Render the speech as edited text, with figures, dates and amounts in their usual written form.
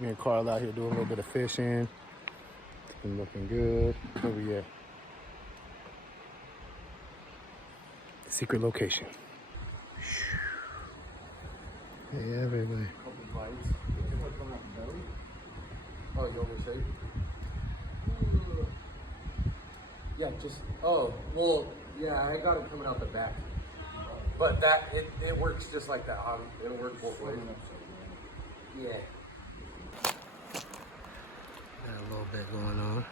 Me and Carl out here doing a little bit of fishing. It's been looking good. Where we at? Secret location. Hey, everybody. Couple bites. Oh, you want me to say? Yeah, just, oh, well, yeah, I got it coming out the back. But that, it works just like that. It'll work both ways. Yeah. Got a little bit going on.